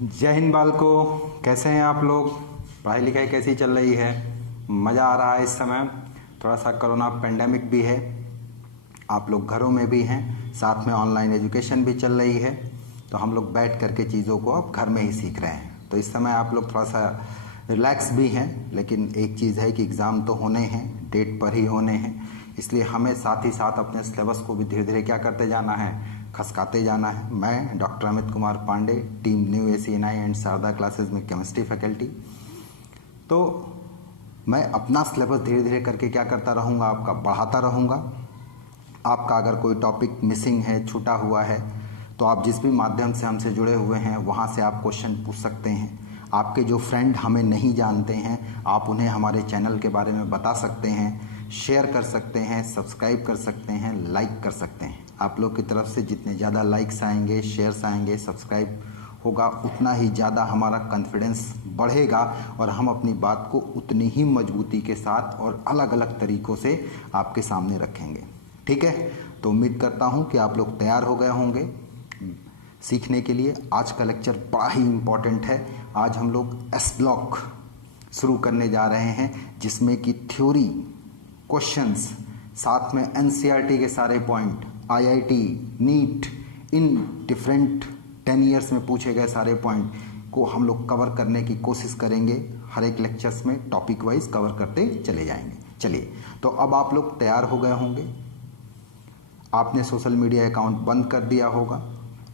जय हिंद बालकों, कैसे हैं आप लोग। पढ़ाई लिखाई कैसी चल रही है। मज़ा आ रहा है। इस समय थोड़ा सा कोरोना पेंडेमिक भी है, आप लोग घरों में भी हैं, साथ में ऑनलाइन एजुकेशन भी चल रही है, तो हम लोग बैठ करके चीज़ों को अब घर में ही सीख रहे हैं। तो इस समय आप लोग थोड़ा सा रिलैक्स भी हैं, लेकिन एक चीज़ है कि एग्ज़ाम तो होने हैं, डेट पर ही होने हैं, इसलिए हमें साथ ही साथ अपने सिलेबस को भी धीरे धीरे क्या करते जाना है, खसकाते जाना है। मैं doctor Amit Kumar Pandey, team new ACNI and Sharda classes में केमिस्ट्री फैकल्टी। तो मैं अपना सिलेबस धीरे धीरे करके क्या करता रहूँगा, आपका बढ़ाता रहूँगा। आपका अगर कोई टॉपिक मिसिंग है, छूटा हुआ है, तो आप जिस भी माध्यम से हमसे जुड़े हुए हैं वहाँ से आप क्वेश्चन पूछ सकते हैं। आपके जो फ्रेंड हमें नहीं जानते हैं, आप उन्हें हमारे चैनल के बारे में बता सकते हैं, शेयर कर सकते हैं, सब्सक्राइब कर सकते हैं, लाइक कर सकते हैं। आप लोग की तरफ से जितने ज़्यादा लाइक्स आएंगे, शेयर्स आएंगे, सब्सक्राइब होगा, उतना ही ज़्यादा हमारा कॉन्फिडेंस बढ़ेगा और हम अपनी बात को उतनी ही मजबूती के साथ और अलग अलग तरीक़ों से आपके सामने रखेंगे। ठीक है, तो उम्मीद करता हूँ कि आप लोग तैयार हो गए होंगे सीखने के लिए। आज का लेक्चर बड़ा ही इम्पोर्टेंट है। आज हम लोग एस ब्लॉक शुरू करने जा रहे हैं, जिसमें कि थ्योरी क्वेश्चंस, साथ में NCERT के सारे point, IIT, NEET, in different 10 years में पूछे गए सारे पॉइंट को हम लोग कवर करने की कोशिश करेंगे। हर एक लेक्चर्स में टॉपिक वाइज कवर करते चले जाएंगे। चलिए, तो अब आप लोग तैयार हो गए होंगे। आपने सोशल मीडिया अकाउंट बंद कर दिया होगा,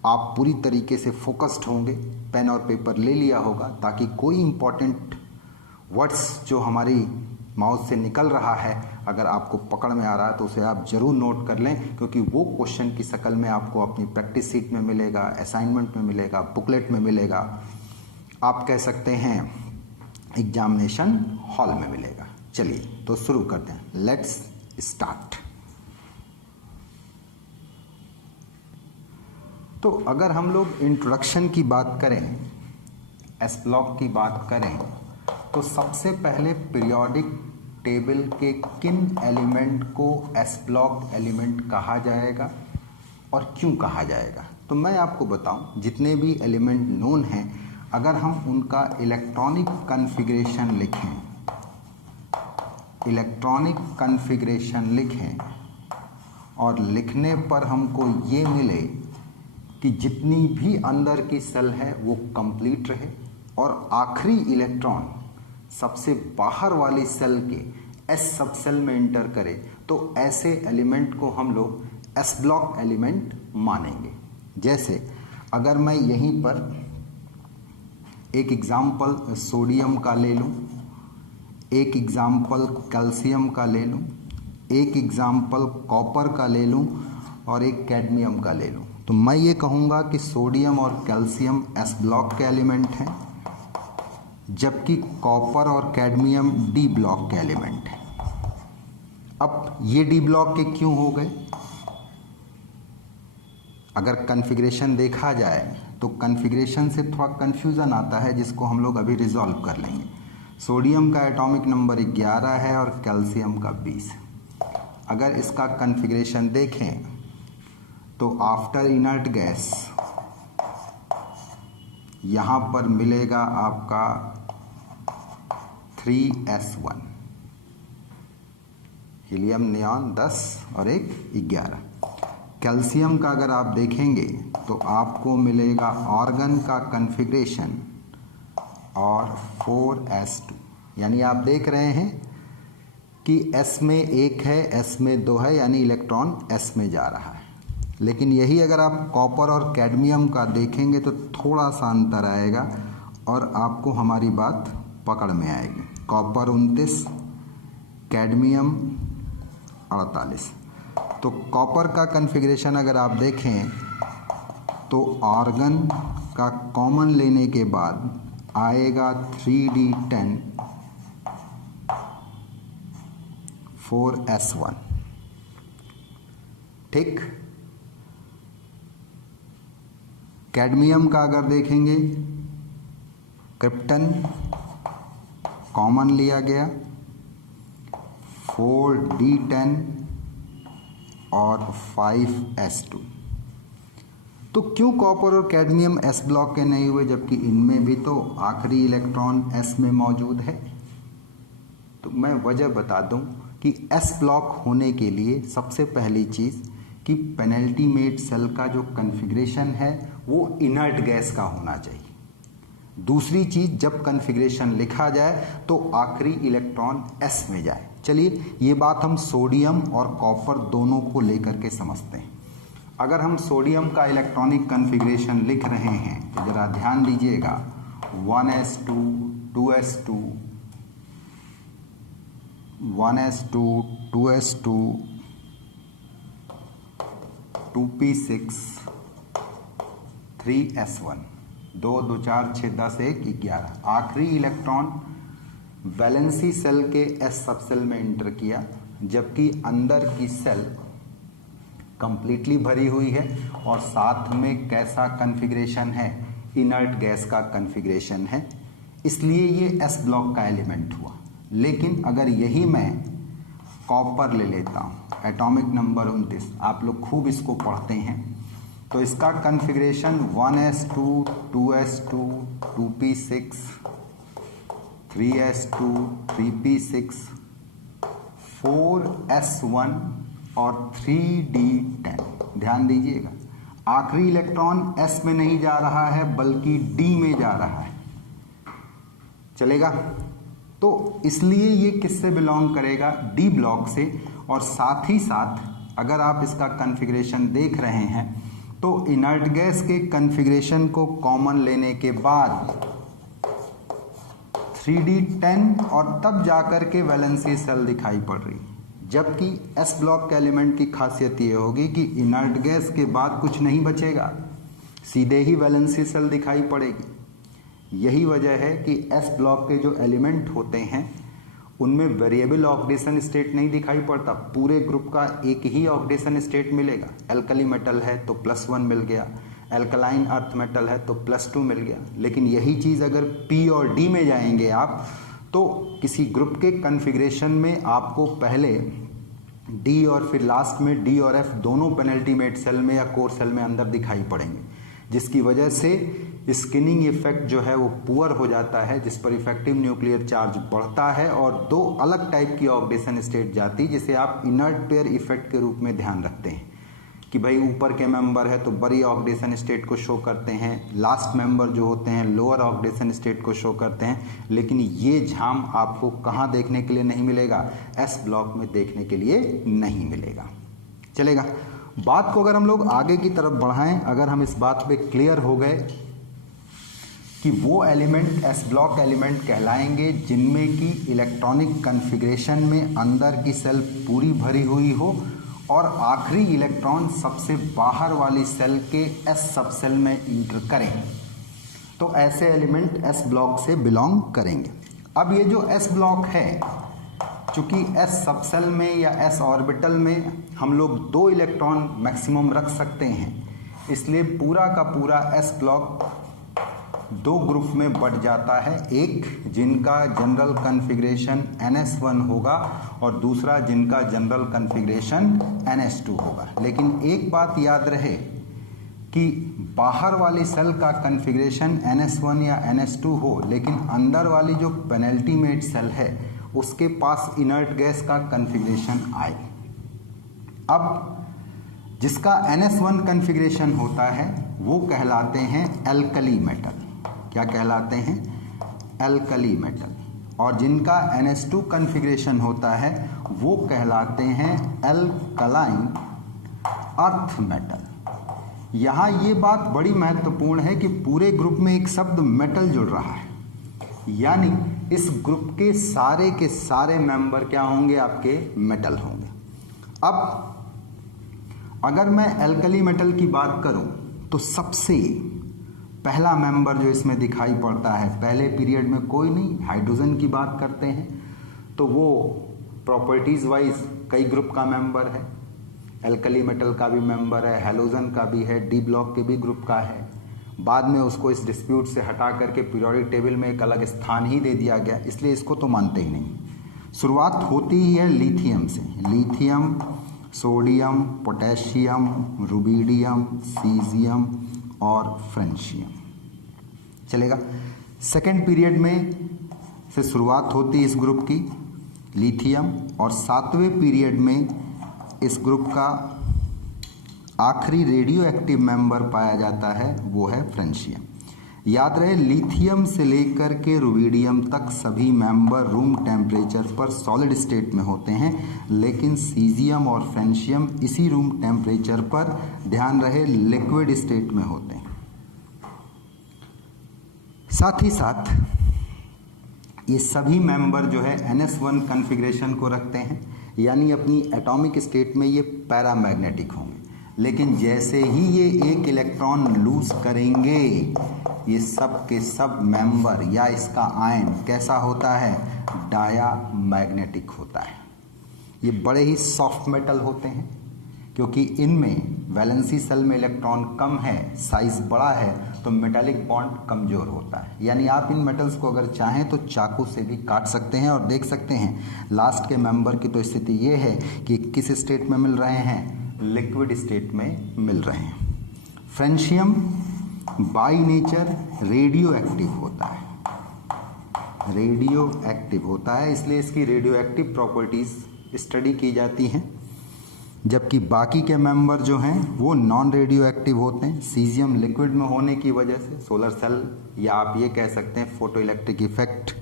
आप पूरी तरीके से फोकस्ड होंगे, पेन और पेपर ले लिया होगा, ताकि कोई इम्पॉर्टेंट वर्ड्स जो हमारी माउथ से निकल रहा है अगर आपको पकड़ में आ रहा है तो उसे आप ज़रूर नोट कर लें, क्योंकि वो क्वेश्चन की शक्ल में आपको अपनी प्रैक्टिस सीट में मिलेगा, असाइनमेंट में मिलेगा, बुकलेट में मिलेगा, आप कह सकते हैं एग्जामिनेशन हॉल में मिलेगा। चलिए, तो शुरू करते हैं। Let's start. तो अगर हम लोग इंट्रोडक्शन की बात करें, एस ब्लॉक की बात करें, तो सबसे पहले पीरियोडिक टेबल के किन एलिमेंट को एस ब्लॉक एलिमेंट कहा जाएगा और क्यों कहा जाएगा। तो मैं आपको बताऊं, जितने भी एलिमेंट नोन हैं, अगर हम उनका इलेक्ट्रॉनिक कॉन्फ़िगरेशन लिखें, इलेक्ट्रॉनिक कॉन्फ़िगरेशन लिखें और लिखने पर हमको ये मिले कि जितनी भी अंदर की सेल है वो कंप्लीट रहे और आखिरी इलेक्ट्रॉन सबसे बाहर वाली सेल के एस सब सेल में इंटर करे, तो ऐसे एलिमेंट को हम लोग एस ब्लॉक एलिमेंट मानेंगे। जैसे अगर मैं यहीं पर एक एग्जाम्पल सोडियम का ले लूँ, एक एग्जाम्पल कैल्शियम का ले लूँ, एक एग्जाम्पल कॉपर का ले लूँ और एक कैडमियम का ले लूँ, तो मैं ये कहूँगा कि सोडियम और कैल्शियम एस ब्लॉक के एलिमेंट हैं, जबकि कॉपर और कैडमियम डी ब्लॉक के एलिमेंट हैं। अब ये डी ब्लॉक के क्यों हो गए? अगर कॉन्फ़िगरेशन देखा जाए तो कॉन्फ़िगरेशन से थोड़ा कन्फ्यूज़न आता है, जिसको हम लोग अभी रिजॉल्व कर लेंगे। सोडियम का एटॉमिक नंबर 11 है और कैल्शियम का 20। अगर इसका कॉन्फ़िगरेशन देखें तो आफ्टर इनर्ट गैस यहाँ पर मिलेगा आपका 3s1, हीलियम नियॉन 10 और एक 11। कैल्शियम का अगर आप देखेंगे तो आपको मिलेगा ऑर्गन का कॉन्फ़िगरेशन और 4s2, यानी आप देख रहे हैं कि s में 1 है, s में 2 है, यानी इलेक्ट्रॉन s में जा रहा है। लेकिन यही अगर आप कॉपर और कैडमियम का देखेंगे तो थोड़ा सा अंतर आएगा और आपको हमारी बात पकड़ में आएगी। Copper 29, cadmium 48। तो कॉपर का कॉन्फ़िगरेशन अगर आप देखें तो ऑर्गन का कॉमन लेने के बाद आएगा 3d10 4s1। ठीक। कैडमियम का अगर देखेंगे, क्रिप्टन कॉमन लिया गया, 4d10 और 5s2। तो क्यों कॉपर और कैडमियम s ब्लॉक के नहीं हुए, जबकि इनमें भी तो आखिरी इलेक्ट्रॉन s में मौजूद है? तो मैं वजह बता दूं कि s ब्लॉक होने के लिए सबसे पहली चीज़ कि पेनल्टीमेट सेल का जो कन्फिग्रेशन है वो इनर्ट गैस का होना चाहिए। दूसरी चीज़, जब कन्फिग्रेशन लिखा जाए तो आखिरी इलेक्ट्रॉन s में जाए। चलिए ये बात हम सोडियम और कॉपर दोनों को लेकर के समझते हैं। अगर हम सोडियम का इलेक्ट्रॉनिक कन्फिग्रेशन लिख रहे हैं तो ज़रा ध्यान दीजिएगा, 1s2 2s2 1s2 2s2 2p6 3s1 2 2 4 6 10 1 11। आखिरी इलेक्ट्रॉन वैलेंसी सेल के s सबसेल में इंटर किया, जबकि अंदर की सेल कंप्लीटली भरी हुई है और साथ में कैसा कन्फिग्रेशन है, इनर्ट गैस का कन्फिग्रेशन है, इसलिए ये s ब्लॉक का एलिमेंट हुआ। लेकिन अगर यही मैं कॉपर ले लेता हूँ, एटॉमिक नंबर 29, आप लोग खूब इसको पढ़ते हैं, तो इसका configuration 1s2 2s2 2p6 3s2 3p6 4s1 और 3d10। ध्यान दीजिएगा, आखिरी इलेक्ट्रॉन s में नहीं जा रहा है बल्कि d में जा रहा है। चलेगा? तो इसलिए ये किससे बिलोंग करेगा, डी ब्लॉक से। और साथ ही साथ अगर आप इसका कन्फिग्रेशन देख रहे हैं तो इनर्ट गैस के कन्फिग्रेशन को कॉमन लेने के बाद 3d10 और तब जाकर के वैलेंसी सेल दिखाई पड़ रही है। जबकि s ब्लॉक के एलिमेंट की खासियत ये होगी कि इनर्ट गैस के बाद कुछ नहीं बचेगा, सीधे ही वैलेंसी सेल दिखाई पड़ेगी। यही वजह है कि s ब्लॉक के जो एलिमेंट होते हैं उनमें वेरिएबल ऑक्सीडेशन स्टेट नहीं दिखाई पड़ता, पूरे ग्रुप का एक ही ऑक्सीडेशन स्टेट मिलेगा। एल्कली मेटल है तो +1 मिल गया, एल्कलाइन अर्थ मेटल है तो +2 मिल गया। लेकिन यही चीज़ अगर P और D में जाएंगे आप, तो किसी ग्रुप के कन्फिग्रेशन में आपको पहले D और फिर लास्ट में D और F दोनों पेनल्टीमेट सेल में या कोर सेल में अंदर दिखाई पड़ेंगे, जिसकी वजह से स्किनिंग इफेक्ट जो है वो पुअर हो जाता है, जिस पर इफेक्टिव न्यूक्लियर चार्ज बढ़ता है और दो अलग टाइप की ऑक्सीडेशन स्टेट जाती, जिसे आप इनर्ट पेयर इफेक्ट के रूप में ध्यान रखते हैं कि भाई ऊपर के मेंबर है तो बड़ी ऑक्सीडेशन स्टेट को शो करते हैं, लास्ट मेंबर जो होते हैं लोअर ऑक्सीडेशन स्टेट को शो करते हैं। लेकिन ये झाम आपको कहाँ देखने के लिए नहीं मिलेगा, एस ब्लॉक में देखने के लिए नहीं मिलेगा। चलेगा? बात को अगर हम लोग आगे की तरफ बढ़ाएं, अगर हम इस बात पे क्लियर हो गए कि वो एलिमेंट एस ब्लॉक एलिमेंट कहलाएंगे जिनमें की इलेक्ट्रॉनिक कन्फिग्रेशन में अंदर की सेल पूरी भरी हुई हो और आखिरी इलेक्ट्रॉन सबसे बाहर वाली सेल के एस सबसेल में इंटर करें, तो ऐसे एलिमेंट एस ब्लॉक से बिलोंग करेंगे। अब ये जो एस ब्लॉक है, चूंकि एस सबसेल में या एस ऑर्बिटल में हम लोग 2 इलेक्ट्रॉन मैक्सिमम रख सकते हैं, इसलिए पूरा का पूरा एस ब्लॉक 2 ग्रुप में बढ़ जाता है। एक जिनका जनरल कन्फिग्रेशन NS1 होगा और दूसरा जिनका जनरल कन्फिग्रेशन NS2 होगा। लेकिन एक बात याद रहे कि बाहर वाली सेल का कन्फिग्रेशन NS1 या NS2 हो, लेकिन अंदर वाली जो पेनल्टीमेट सेल है उसके पास इनर्ट गैस का कन्फिग्रेशन आए। अब जिसका NS1 कन्फिग्रेशन होता है वो कहलाते हैं एल्कली मेटल। क्या कहलाते हैं? Alkali metal. और जिनका NS2 कन्फिग्रेशन होता है वो कहलाते हैं एल्कलाइन अर्थ मेटल। यहाँ ये बात बड़ी महत्वपूर्ण है कि पूरे ग्रुप में एक शब्द मेटल जुड़ रहा है, यानी इस ग्रुप के सारे मेंबर क्या होंगे? आपके मेटल होंगे। अब अगर मैं एल्कली मेटल की बात करूं तो सबसे पहला मेंबर जो इसमें दिखाई पड़ता है, पहले पीरियड में कोई नहीं, हाइड्रोजन की बात करते हैं तो वो प्रॉपर्टीज वाइज कई ग्रुप का मेंबर है। एल्कली मेटल का भी मेंबर है, हैलोजन का भी है, डी ब्लॉक के भी ग्रुप का है। बाद में उसको इस डिस्प्यूट से हटा करके पीरियोडिक टेबल में एक अलग स्थान ही दे दिया गया, इसलिए इसको तो मानते ही नहीं। शुरुआत होती ही है लिथियम से। Lithium, sodium, potassium, rubidium, caesium, और फ्रेंशियम। चलेगा। सेकेंड पीरियड में से शुरुआत होती है इस ग्रुप की, लिथियम, और 7वें पीरियड में इस ग्रुप का आखिरी रेडियो एक्टिव मेंबर पाया जाता है, वो है फ्रेंशियम। याद रहे, लिथियम से लेकर के रुबिडियम तक सभी मेंबर रूम टेम्परेचर पर सॉलिड स्टेट में होते हैं, लेकिन सीजियम और फ्रेंशियम इसी रूम टेम्परेचर पर, ध्यान रहे, लिक्विड स्टेट में होते हैं। साथ ही साथ ये सभी मेंबर जो है NS1 कॉन्फ़िगरेशन को रखते हैं, यानी अपनी एटॉमिक स्टेट में ये पैरामैग्नेटिक होंगे, लेकिन जैसे ही ये एक इलेक्ट्रॉन लूज करेंगे, ये सब के सब मेंबर या इसका आयन कैसा होता है, डायामैग्नेटिक होता है। ये बड़े ही सॉफ्ट मेटल होते हैं, क्योंकि इनमें वैलेंसी सेल में इलेक्ट्रॉन कम है, साइज बड़ा है, तो मेटालिक बॉन्ड कमज़ोर होता है। यानी आप इन मेटल्स को अगर चाहें तो चाकू से भी काट सकते हैं और देख सकते हैं लास्ट के मेंबर की तो स्थिति ये है कि किस स्टेट में मिल रहे हैं, लिक्विड स्टेट में मिल रहे हैं। Francium by nature radio active होता है, रेडियो एक्टिव होता है, इसलिए इसकी रेडियो एक्टिव प्रॉपर्टीज स्टडी की जाती हैं, जबकि बाकी के मेंबर जो हैं वो नॉन रेडियो एक्टिव होते हैं। सीजियम लिक्विड में होने की वजह से सोलर सेल, या आप ये कह सकते हैं फोटो इलेक्ट्रिक इफेक्ट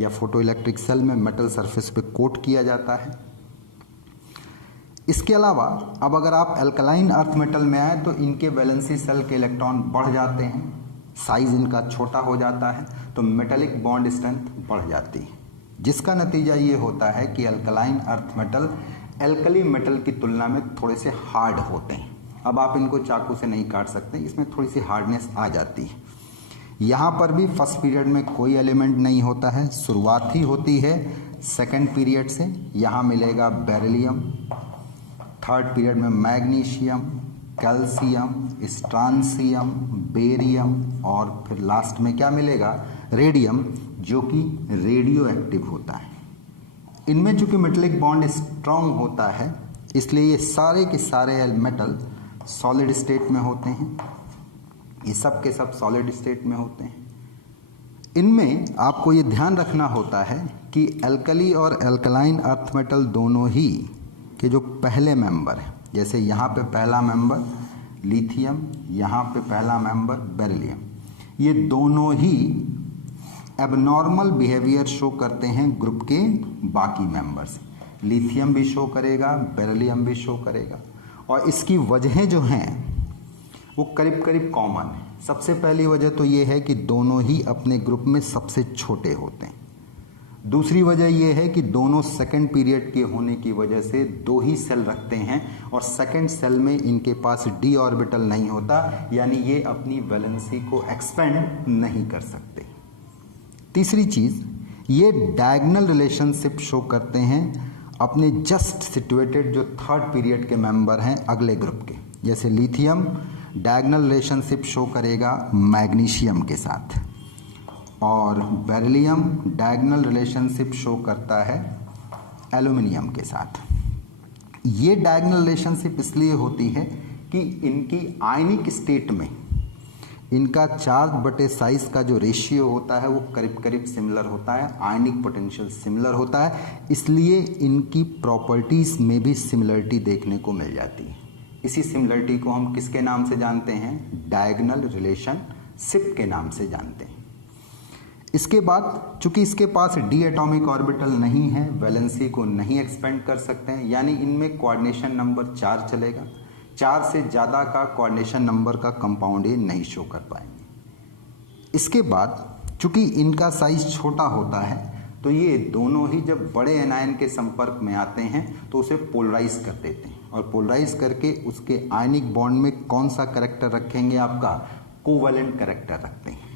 या फोटो इलेक्ट्रिक सेल में मेटल सरफेस पे कोट किया जाता है। इसके अलावा अब अगर आप एल्कलाइन अर्थ मेटल में आए तो इनके वैलेंसी सेल के इलेक्ट्रॉन बढ़ जाते हैं, साइज इनका छोटा हो जाता है, तो मेटेलिक बॉन्ड स्ट्रेंथ बढ़ जाती है, जिसका नतीजा ये होता है कि alkaline earth metal alkali metal की तुलना में थोड़े से हार्ड होते हैं। अब आप इनको चाकू से नहीं काट सकते, इसमें थोड़ी सी हार्डनेस आ जाती है। यहाँ पर भी फर्स्ट पीरियड में कोई एलिमेंट नहीं होता है, शुरुआत ही होती है सेकेंड पीरियड से। यहाँ मिलेगा बेरिलियम, थर्ड पीरियड में मैग्नीशियम, कैल्शियम, स्ट्रांसियम, बेरियम, और फिर लास्ट में क्या मिलेगा, रेडियम, जो कि रेडियो एक्टिव होता है। इनमें चूंकि मेटेलिक बॉन्ड स्ट्रांग होता है, इसलिए ये सारे के सारे मेटल सॉलिड स्टेट में होते हैं, ये सब के सब सॉलिड स्टेट में होते हैं। इनमें आपको ये ध्यान रखना होता है कि एल्कली और एल्कलाइन अर्थ मेटल दोनों ही के जो पहले मेंबर हैं, जैसे यहाँ पे पहला मेंबर लिथियम, यहाँ पे पहला मेंबर बेरिलियम, ये दोनों ही एबनॉर्मल बिहेवियर शो करते हैं ग्रुप के बाकी मेंबर्स। लिथियम भी शो करेगा, बेरिलियम भी शो करेगा, और इसकी वजहें जो हैं वो करीब करीब कॉमन है। सबसे पहली वजह तो ये है कि दोनों ही अपने ग्रुप में सबसे छोटे होते हैं। दूसरी वजह यह है कि दोनों सेकंड पीरियड के होने की वजह से दो ही सेल रखते हैं, और सेकंड सेल में इनके पास डी ऑर्बिटल नहीं होता, यानी ये अपनी वैलेंसी को एक्सपेंड नहीं कर सकते। तीसरी चीज़, ये डायगोनल रिलेशनशिप शो करते हैं अपने जस्ट सिचुएटेड जो थर्ड पीरियड के मेंबर हैं अगले ग्रुप के। जैसे लिथियम डायगोनल रिलेशनशिप शो करेगा मैग्नीशियम के साथ, और बेरिलियम डायगोनल रिलेशनशिप शो करता है एल्यूमिनियम के साथ। ये डायगोनल रिलेशनशिप इसलिए होती है कि इनकी आयनिक स्टेट में इनका चार्ज बटे साइज का जो रेशियो होता है वो करीब करीब सिमिलर होता है, आयनिक पोटेंशियल सिमिलर होता है, इसलिए इनकी प्रॉपर्टीज़ में भी सिमिलरिटी देखने को मिल जाती है। इसी सिमिलरिटी को हम किसके नाम से जानते हैं, डायगोनल रिलेशनशिप के नाम से जानते हैं। इसके बाद चूंकि इसके पास डी एटॉमिक ऑर्बिटल नहीं है, वैलेंसी को नहीं एक्सपेंड कर सकते हैं, यानी इनमें कोऑर्डिनेशन नंबर 4 चलेगा। 4 से ज़्यादा का कोऑर्डिनेशन नंबर का कंपाउंड ये नहीं शो कर पाएंगे। इसके बाद चूंकि इनका साइज छोटा होता है, तो ये दोनों ही जब बड़े एनायन के संपर्क में आते हैं तो उसे पोलराइज कर देते हैं, और पोलराइज करके उसके आयनिक बॉन्ड में कौन सा कैरेक्टर रखेंगे, आपका कोवैलेंट कैरेक्टर रखते हैं।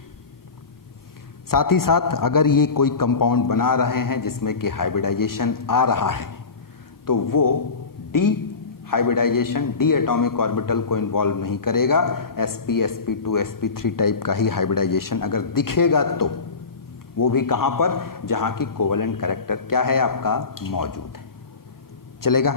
साथ ही साथ अगर ये कोई कंपाउंड बना रहे हैं जिसमें कि हाइब्रिडाइजेशन आ रहा है, तो वो D hybridization D atomic orbital को इन्वॉल्व नहीं करेगा। sp sp2 sp3 टाइप का ही हाइब्रिडाइजेशन अगर दिखेगा तो वो भी कहाँ पर, जहाँ की कोवैलेंट कैरेक्टर क्या है आपका मौजूद है। चलेगा।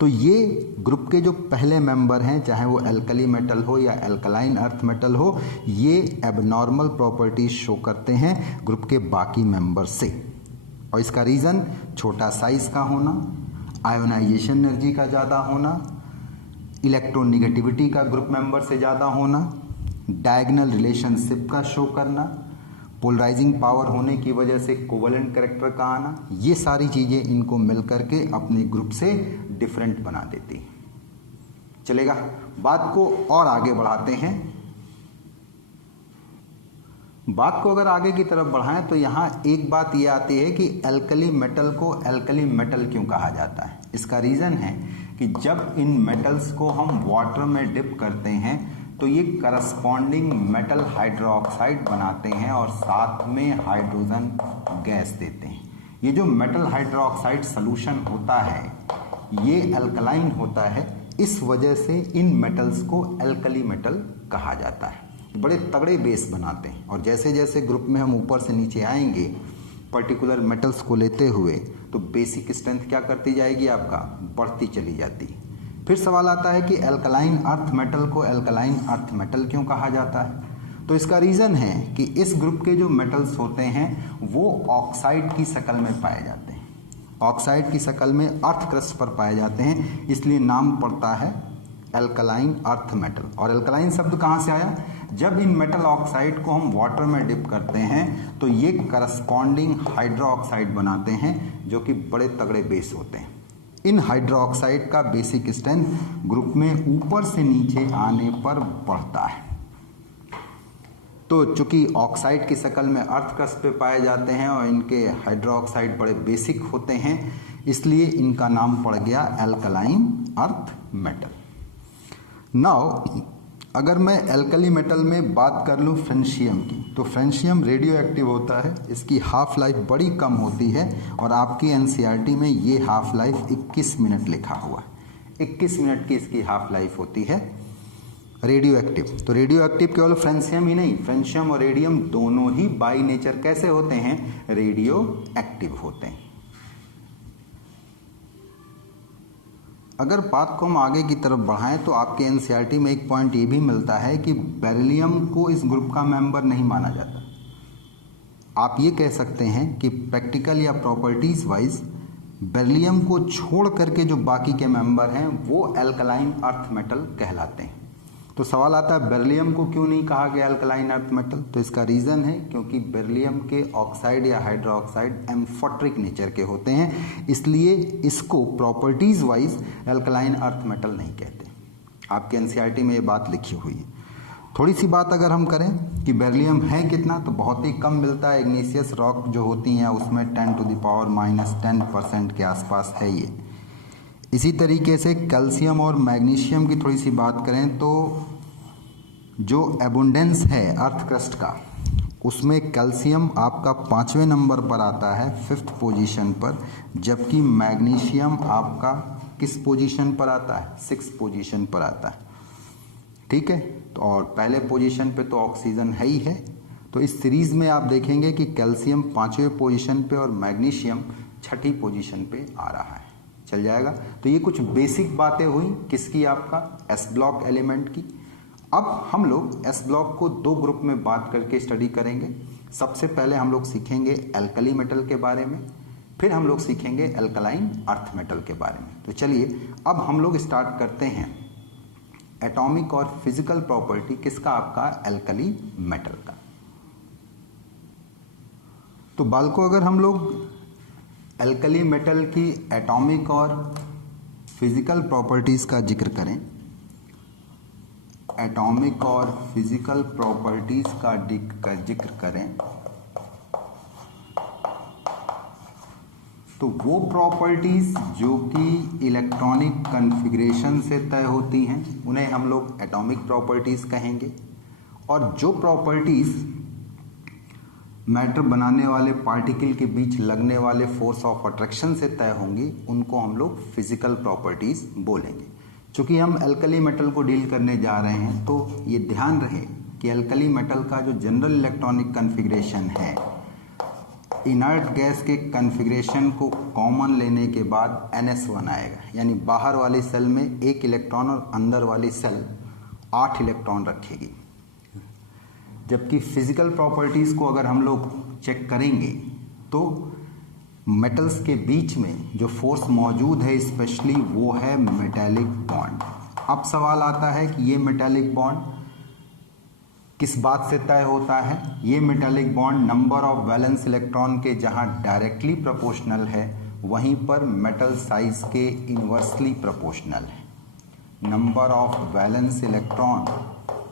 तो ये ग्रुप के जो पहले मेंबर हैं, चाहे वो एल्कली मेटल हो या एल्कलाइन अर्थ मेटल हो, ये एबनॉर्मल प्रॉपर्टीज शो करते हैं ग्रुप के बाकी मेंबर से। और इसका रीज़न छोटा साइज का होना, आयोनाइजेशन एनर्जी का ज़्यादा होना, इलेक्ट्रोनिगेटिविटी का ग्रुप मेंबर से ज़्यादा होना, डायगोनल रिलेशनशिप का शो करना, पोलराइजिंग पावर होने की वजह से कोवेलेंट कैरेक्टर का आना, ये सारी चीज़ें इनको मिल करके अपने ग्रुप से डिफरेंट बना देती हैं। चलेगा, बात को और आगे बढ़ाते हैं। बात को अगर आगे की तरफ बढ़ाएं तो यहाँ एक बात ये आती है कि एल्कली मेटल को एल्कली मेटल क्यों कहा जाता है। इसका रीज़न है कि जब इन मेटल्स को हम वाटर में डिप करते हैं तो ये करस्पॉन्डिंग मेटल हाइड्रोक्साइड बनाते हैं और साथ में हाइड्रोजन गैस देते हैं। ये जो मेटल हाइड्रोक्साइड सॉल्यूशन होता है ये अल्कलाइन होता है, इस वजह से इन मेटल्स को एल्कली मेटल कहा जाता है। बड़े तगड़े बेस बनाते हैं और जैसे जैसे ग्रुप में हम ऊपर से नीचे आएंगे पर्टिकुलर मेटल्स को लेते हुए तो बेसिक स्ट्रेंथ क्या करती जाएगी, आपका बढ़ती चली जाती है। फिर सवाल आता है कि एल्कलाइन अर्थ मेटल को एल्कलाइन अर्थ मेटल क्यों कहा जाता है। तो इसका रीज़न है कि इस ग्रुप के जो मेटल्स होते हैं वो ऑक्साइड की शक्ल में पाए जाते हैं, ऑक्साइड की शक्ल में अर्थ क्रस्ट पर पाए जाते हैं, इसलिए नाम पड़ता है एल्कलाइन अर्थ मेटल। और एल्कलाइन शब्द कहाँ से आया, जब इन मेटल ऑक्साइड को हम वाटर में डिप करते हैं तो ये करस्पॉन्डिंग हाइड्रोक्साइड बनाते हैं जो कि बड़े तगड़े बेस होते हैं। इन हाइड्रोक्साइड का बेसिक स्ट्रेंथ ग्रुप में ऊपर से नीचे आने पर बढ़ता है। तो चूंकि ऑक्साइड की शक्ल में अर्थ क्रस्ट पे पाए जाते हैं और इनके हाइड्रोक्साइड बड़े बेसिक होते हैं, इसलिए इनका नाम पड़ गया एल्कलाइन अर्थ मेटल। नाउ अगर मैं एल्कली मेटल में बात कर लूँ फ्रेंशियम की, तो फ्रेंशियम रेडियो एक्टिव होता है, इसकी हाफ लाइफ बड़ी कम होती है और आपकी एनसीईआरटी में ये हाफ लाइफ 21 मिनट लिखा हुआ है। 21 मिनट की इसकी हाफ लाइफ होती है रेडियो एक्टिव। तो रेडियो एक्टिव केवल फ्रेंशियम ही नहीं, फ्रेंशियम और रेडियम दोनों ही बाई नेचर कैसे होते हैं, रेडियो एक्टिव होते हैं। अगर बात को हम आगे की तरफ बढ़ाएं तो आपके एनसीईआरटी में एक पॉइंट ये भी मिलता है कि बेरिलियम को इस ग्रुप का मेंबर नहीं माना जाता। आप ये कह सकते हैं कि प्रैक्टिकल या प्रॉपर्टीज वाइज बेरिलियम को छोड़ करके जो बाकी के मेंबर हैं वो एल्कलाइन अर्थ मेटल कहलाते हैं। तो सवाल आता है बेरिलियम को क्यों नहीं कहा गया एल्कलाइन अर्थ मेटल। तो इसका रीज़न है क्योंकि बेरिलियम के ऑक्साइड या हाइड्रोक्साइड एम्फोट्रिक नेचर के होते हैं, इसलिए इसको properties wise alkaline earth metal नहीं कहते। आपके एनसीईआरटी में ये बात लिखी हुई है। थोड़ी सी बात अगर हम करें कि बेरिलियम है कितना, तो बहुत ही कम मिलता है। इग्नेशियस रॉक जो होती हैं उसमें 10⁻⁻10% के आसपास है ये। इसी तरीके से कैल्शियम और मैग्नीशियम की थोड़ी सी बात करें तो जो एबुंडेंस है अर्थ क्रस्ट का, उसमें कैल्शियम आपका 5वें नंबर पर आता है, 5th पोजीशन पर, जबकि मैग्नीशियम आपका किस पोजीशन पर आता है, 6th पोजीशन पर आता है। ठीक है, तो और पहले पोजीशन पे तो ऑक्सीजन है ही है। तो इस सीरीज़ में आप देखेंगे कि कैल्शियम 5वें पोजीशन पे और मैग्नीशियम 6ठी पोजीशन पे आ रहा है। चल जाएगा। तो ये कुछ बेसिक बातें हुई किसकी, आपका एस ब्लॉक एलिमेंट की। अब हम लोग एस ब्लॉक को दो ग्रुप में बात करके स्टडी करेंगे। सबसे पहले हम लोग सीखेंगे एल्कली मेटल के बारे में, फिर हम लोग सीखेंगे एल्कलाइन अर्थ मेटल के बारे में। तो चलिए अब हम लोग स्टार्ट करते हैं एटॉमिक और फिजिकल प्रॉपर्टी किसका, आपका एल्कली मेटल का। तो बालको अगर हम लोग एल्कली मेटल की एटॉमिक और फिजिकल प्रॉपर्टीज़ का जिक्र करें, एटॉमिक और फिजिकल प्रॉपर्टीज़ का जिक्र करें तो वो प्रॉपर्टीज़ जो कि इलेक्ट्रॉनिक कन्फिग्रेशन से तय होती हैं उन्हें हम लोग एटॉमिक प्रॉपर्टीज़ कहेंगे, और जो प्रॉपर्टीज़ मैटर बनाने वाले पार्टिकल के बीच लगने वाले फोर्स ऑफ अट्रैक्शन से तय होंगी उनको हम लोग फिजिकल प्रॉपर्टीज़ बोलेंगे। चूँकि हम एल्कली मेटल को डील करने जा रहे हैं तो ये ध्यान रहे कि एल्कली मेटल का जो जनरल इलेक्ट्रॉनिक कन्फिग्रेशन है इनर्ट गैस के कन्फिग्रेशन को कॉमन लेने के बाद NS1 आएगा, यानी बाहर वाली सेल में 1 इलेक्ट्रॉन और अंदर वाली सेल 8 इलेक्ट्रॉन रखेगी। जबकि फिजिकल प्रॉपर्टीज़ को अगर हम लोग चेक करेंगे तो मेटल्स के बीच में जो फोर्स मौजूद है स्पेशली वो है मेटालिक बॉन्ड। अब सवाल आता है कि ये मेटालिक बॉन्ड किस बात से तय होता है? ये metallic bond number of valence electron के जहाँ डायरेक्टली प्रोपोर्शनल है वहीं पर मेटल साइज के इन्वर्सली प्रोपोर्शनल है। नंबर ऑफ वैलेंस इलेक्ट्रॉन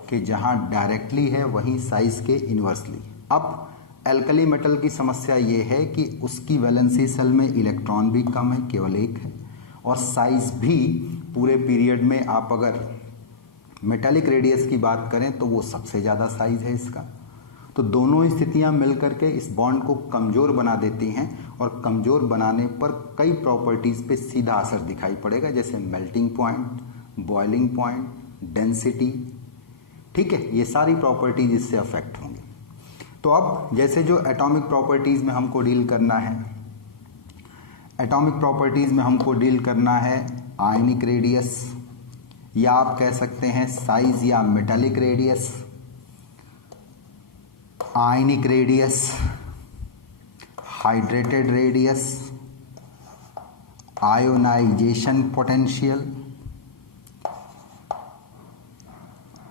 के जहाँ डायरेक्टली है वहीं साइज के इन्वर्सली। अब एल्कली मेटल की समस्या ये है कि उसकी वैलेंसी सेल में इलेक्ट्रॉन भी कम है, केवल 1 है, और साइज भी पूरे पीरियड में आप अगर मेटालिक रेडियस की बात करें तो वो सबसे ज़्यादा साइज है इसका। तो दोनों स्थितियां मिलकर के इस बॉन्ड को कमज़ोर बना देती हैं, और कमज़ोर बनाने पर कई प्रॉपर्टीज़ पे सीधा असर दिखाई पड़ेगा, जैसे melting point, boiling point, density. ठीक है, ये सारी प्रॉपर्टीज इससे अफेक्ट होंगी। तो अब जैसे जो एटॉमिक प्रॉपर्टीज़ में हमको डील करना है, एटॉमिक प्रॉपर्टीज़ में हमको डील करना है आयनिक रेडियस, या आप कह सकते हैं साइज या metallic radius, ionic radius, hydrated radius, ionization potential,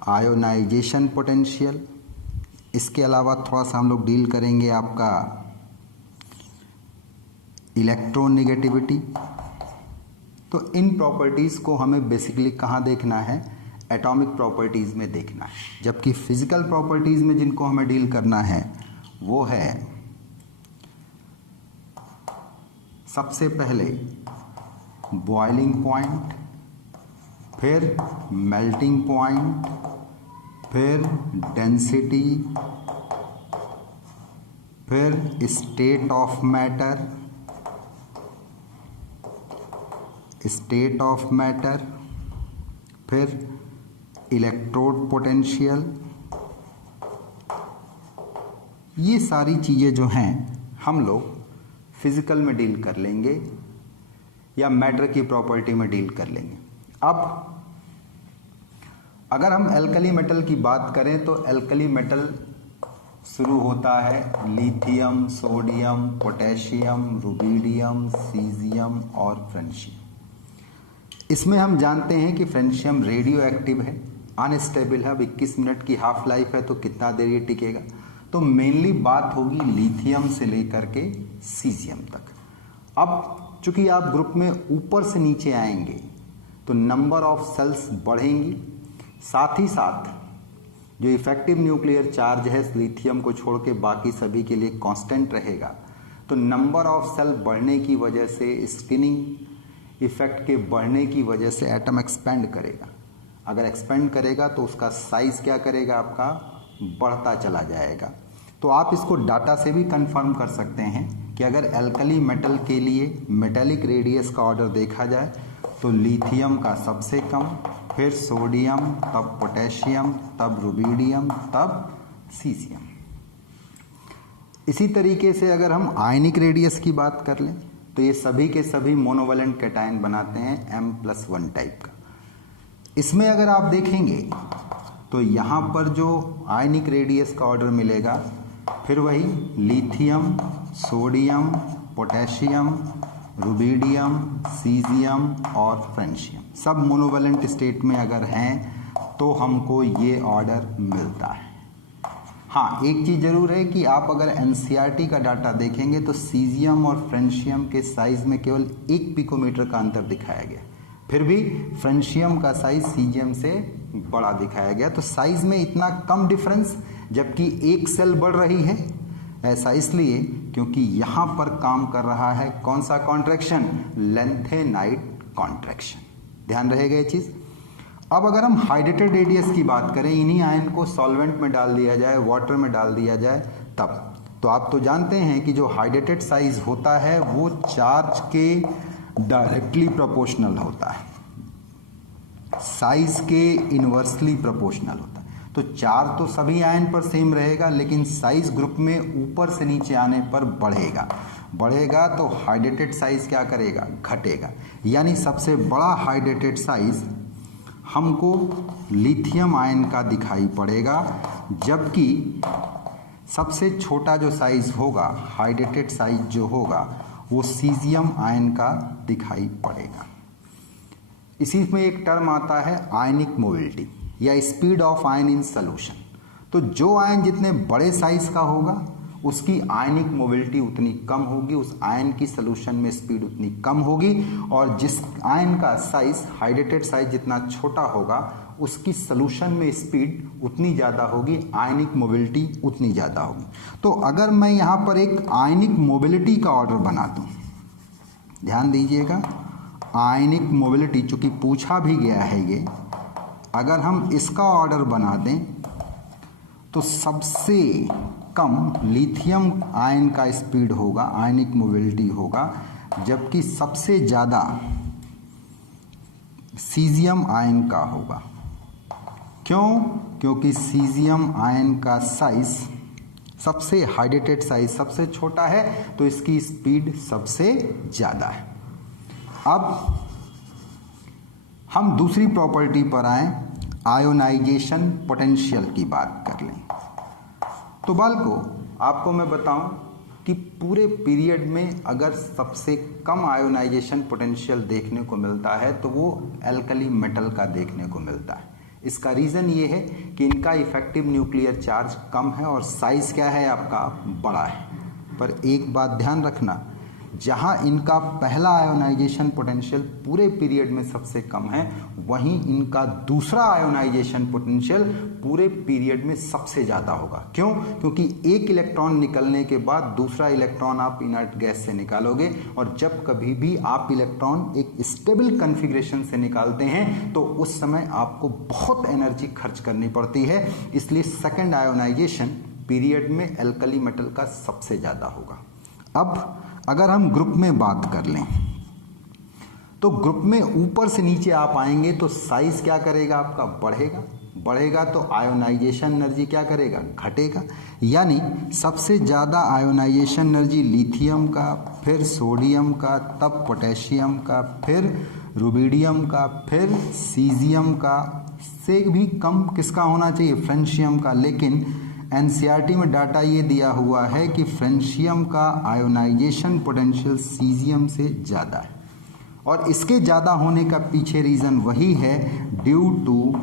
ionization potential. इसके अलावा थोड़ा सा हम लोग डील करेंगे आपका इलेक्ट्रोनेगेटिविटी। तो इन प्रॉपर्टीज़ को हमें बेसिकली कहाँ देखना है? एटॉमिक प्रॉपर्टीज़ में देखना है। जबकि फिजिकल प्रॉपर्टीज़ में जिनको हमें डील करना है वो है सबसे पहले बॉइलिंग पॉइंट, फिर मेल्टिंग पॉइंट, फिर डेंसिटी, फिर state of matter, state of matter, फिर इलेक्ट्रोड पोटेंशियल। ये सारी चीज़ें जो हैं हम लोग फिजिकल में डील कर लेंगे या मैटर की प्रॉपर्टी में डील कर लेंगे। अब अगर हम एल्कली मेटल की बात करें तो एल्कली मेटल शुरू होता है lithium, sodium, potassium, rubidium, caesium और फ्रेंशियम। इसमें हम जानते हैं कि फ्रेंशियम रेडियो एक्टिव है, अनस्टेबल है। अब 21 मिनट की हाफ लाइफ है तो कितना देर ये टिकेगा? तो मेनली बात होगी लिथियम से लेकर के सीजियम तक। अब चूंकि आप ग्रुप में ऊपर से नीचे आएंगे तो नंबर ऑफ सेल्स बढ़ेंगी, साथ ही साथ जो इफेक्टिव न्यूक्लियर चार्ज है लिथियम को छोड़ के बाकी सभी के लिए कांस्टेंट रहेगा। तो नंबर ऑफ सेल बढ़ने की वजह से, स्किनिंग इफेक्ट के बढ़ने की वजह से एटम एक्सपेंड करेगा। अगर एक्सपेंड करेगा तो उसका साइज क्या करेगा? आपका बढ़ता चला जाएगा। तो आप इसको डाटा से भी कंफर्म कर सकते हैं कि अगर एल्कली मेटल के लिए मेटालिक रेडियस का ऑर्डर देखा जाए तो लिथियम का सबसे कम, फिर सोडियम, तब पोटेशियम, तब रुबिडियम, तब सीजियम। इसी तरीके से अगर हम आयनिक रेडियस की बात कर लें तो ये सभी के सभी मोनोवेलेंट कैटायन बनाते हैं M+1 टाइप का। इसमें अगर आप देखेंगे तो यहाँ पर जो आयनिक रेडियस का ऑर्डर मिलेगा फिर वही lithium, sodium, potassium, rubidium, caesium और फ्रेंशियम सब मोनोवेलेंट स्टेट में अगर हैं तो हमको ये ऑर्डर मिलता है। हाँ, एक चीज़ ज़रूर है कि आप अगर NCERT का डाटा देखेंगे तो सीजियम और फ्रेंशियम के साइज़ में केवल 1 पिकोमीटर का अंतर दिखाया गया, फिर भी फ्रेंशियम का साइज़ सीजियम से बड़ा दिखाया गया। तो साइज़ में इतना कम डिफरेंस, जबकि एक सेल बढ़ रही है। ऐसा इसलिए क्योंकि यहाँ पर काम कर रहा है कौन सा कॉन्ट्रैक्शन? Lanthanide contraction. ध्यान रहेगा ये चीज़। अब अगर हम हाइड्रेटेड रेडियस की बात करें, इन्हीं आयन को सॉल्वेंट में डाल दिया जाए, वाटर में डाल दिया जाए तब, तो आप तो जानते हैं कि जो हाइड्रेटेड साइज होता है वो चार्ज के डायरेक्टली प्रोपोर्शनल होता है, साइज के इन्वर्सली प्रोपोर्शनल होता है। तो 4 तो सभी आयन पर सेम रहेगा, लेकिन साइज ग्रुप में ऊपर से नीचे आने पर बढ़ेगा तो हाइड्रेटेड साइज क्या करेगा, घटेगा। यानी सबसे बड़ा हाइड्रेटेड साइज हमको लिथियम आयन का दिखाई पड़ेगा, जबकि सबसे छोटा जो साइज होगा, हाइड्रेटेड साइज जो होगा, वो सीजियम आयन का दिखाई पड़ेगा। इसी में एक टर्म आता है आयनिक मोबिलिटी या speed of ion in solution. तो जो आयन जितने बड़े साइज का होगा उसकी आयनिक मोबिलिटी उतनी कम होगी, उस आयन की सॉल्यूशन में स्पीड उतनी कम होगी, और जिस आयन का साइज, हाइड्रेटेड साइज जितना छोटा होगा उसकी सॉल्यूशन में स्पीड उतनी ज़्यादा होगी, आयनिक मोबिलिटी उतनी ज़्यादा होगी। तो अगर मैं यहाँ पर एक आयनिक मोबिलिटी का ऑर्डर बना दूँ, ध्यान दीजिएगा, आयनिक मोबिलिटी चूँकि पूछा भी गया है ये, अगर हम इसका ऑर्डर बना दें तो सबसे कम लिथियम आयन का स्पीड होगा, आयनिक मोबिलिटी होगा, जबकि सबसे ज़्यादा सीजियम आयन का होगा। क्यों? क्योंकि सीजियम आयन का साइज, सबसे हाइड्रेटेड साइज सबसे छोटा है, तो इसकी स्पीड सबसे ज़्यादा है। अब हम दूसरी प्रॉपर्टी पर आए, आयोनाइजेशन पोटेंशियल की बात कर लें। तो बालको, आपको मैं बताऊं कि पूरे पीरियड में अगर सबसे कम आयोनाइजेशन पोटेंशियल देखने को मिलता है तो वो एल्कली मेटल का देखने को मिलता है। इसका रीज़न ये है कि इनका इफेक्टिव न्यूक्लियर चार्ज कम है और साइज क्या है आपका, बड़ा है। पर एक बात ध्यान रखना, जहाँ इनका पहला आयोनाइजेशन पोटेंशियल पूरे पीरियड में सबसे कम है, वहीं इनका दूसरा आयोनाइजेशन पोटेंशियल पूरे पीरियड में सबसे ज़्यादा होगा। क्यों? क्योंकि एक इलेक्ट्रॉन निकलने के बाद दूसरा इलेक्ट्रॉन आप इनर्ट गैस से निकालोगे, और जब कभी भी आप इलेक्ट्रॉन एक स्टेबल कन्फिग्रेशन से निकालते हैं तो उस समय आपको बहुत एनर्जी खर्च करनी पड़ती है। इसलिए सेकेंड आयोनाइजेशन पीरियड में एल्कली मेटल का सबसे ज़्यादा होगा। अब अगर हम ग्रुप में बात कर लें तो ग्रुप में ऊपर से नीचे आप आएंगे तो साइज क्या करेगा आपका, बढ़ेगा तो आयोनाइजेशन एनर्जी क्या करेगा, घटेगा। यानी सबसे ज़्यादा आयोनाइजेशन एनर्जी लिथियम का, फिर सोडियम का, तब पोटेशियम का, फिर रुबिडियम का, फिर सीजियम का, से भी कम किसका होना चाहिए, फ्रेंशियम का। लेकिन एनसीईआरटी में डाटा ये दिया हुआ है कि फ्रेंशियम का आयोनाइजेशन पोटेंशियल सीजियम से ज़्यादा है, और इसके ज़्यादा होने का पीछे रीज़न वही है, ड्यू टू